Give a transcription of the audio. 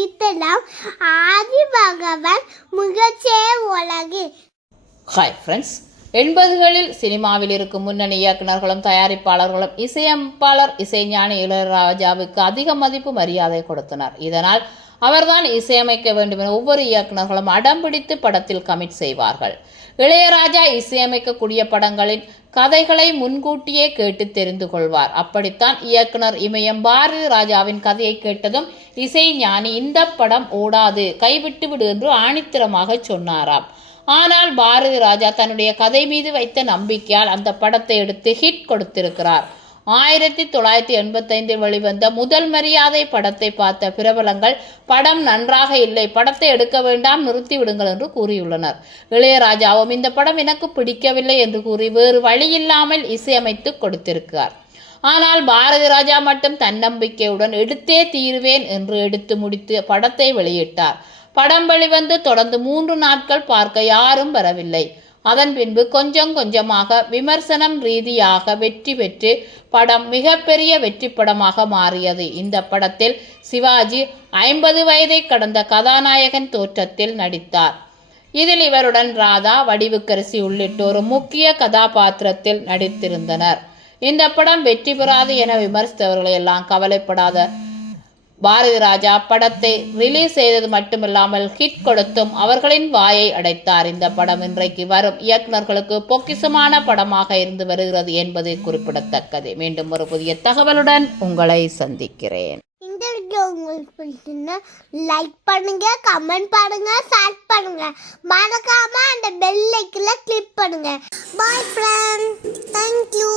விழித்தெல்லாம் ஆதி பகவன் முகச்சே உலகு. Hi friends, 80களில் சினிமாவில் இருக்கும் முன்னணி இயக்குநர்களும் தயாரிப்பாளர்களும் இசையமைப்பாளர் இசைஞானி இளையராஜாவுக்கு அதிக மதிப்பு மரியாதை கொடுத்தனர். இதனால் அவர்தான் இசையமைக்க வேண்டும் என ஒவ்வொரு இயக்குநர்களும் அடம் பிடித்து படத்தில் கமிட் செய்வார்கள். இளையராஜா இசையமைக்கக்கூடிய படங்களின் கதைகளை முன்கூட்டியே கேட்டு தெரிந்து கொள்வார். அப்படித்தான் இயக்குனர் இமயம் பாரதி ராஜாவின் கதையை கேட்டதும் இசைஞானி இந்த படம் ஓடாது, கைவிட்டு விடு என்று ஆணித்தரமாக சொன்னாராம். ஆனால் பாரதி ராஜா தன்னுடைய கதை மீது வைத்த நம்பிக்கையால் அந்த படத்தை எடுத்து ஹிட் கொடுத்திருக்கிறார். 1985 வெளிவந்த முதல் மரியாதை படத்தை பார்த்த பிரபலங்கள் படம் நன்றாக இல்லை, படத்தை எடுக்க வேண்டாம், நிறுத்தி விடுங்கள் என்று கூறியுள்ளனர். இளையராஜாவும் இந்த படம் எனக்கு பிடிக்கவில்லை என்று கூறி வேறு வழியில்லாமல் இசையமைத்து கொடுத்திருக்கிறார். ஆனால் பாரதி ராஜா மட்டும் தன்னம்பிக்கையுடன் எடுத்தே தீருவேன் என்று எடுத்து முடித்து படத்தை வெளியிட்டார். படம் வெளிவந்து தொடர்ந்து 3 நாட்கள் பார்க்க யாரும் வரவில்லை. அதன் பின்பு கொஞ்சம் கொஞ்சமாக விமர்சனம் ரீதியாக வெற்றி பெற்று படம் மிகப்பெரிய வெற்றி படமாக மாறியது. இந்த படத்தில் சிவாஜி 50 வயதை கடந்த கதாநாயகன் தோற்றத்தில் நடித்தார். இதில் இவருடன் ராதா, வடிவுக்கரசி உள்ளிட்டோர் முக்கிய கதாபாத்திரத்தில் நடித்திருந்தனர். இந்த படம் வெற்றி பெறாது என விமர்சித்தவர்களை எல்லாம் கவலைப்படாத பாரதி ராஜா படத்தை ரிலீஸ் செய்தது மட்டுமில்லாமல் ஹிட் கொடுத்தும் அவர்களின் வாயை அடைத்தார். இந்த படம் இன்றைக்கு வரும் இயக்குநர்களுக்கு பொக்கிஷமான படமாக இருந்து வருகிறது என்பது குறிப்பிடத்தக்கது. மீண்டும் ஒரு புதிய தகவலுடன் உங்களை சந்திக்கிறேன். இந்த வீடியோ உங்களுக்கு பிடிச்சிருந்தா லைக் பண்ணுங்க, கமெண்ட் பண்ணுங்க, ஷேர் பண்ணுங்க. மறக்காம அந்த பெல் ஐக்கனை கிளிக் பண்ணுங்க. பாய் ஃப்ரெண்ட், தேங்க்யூ.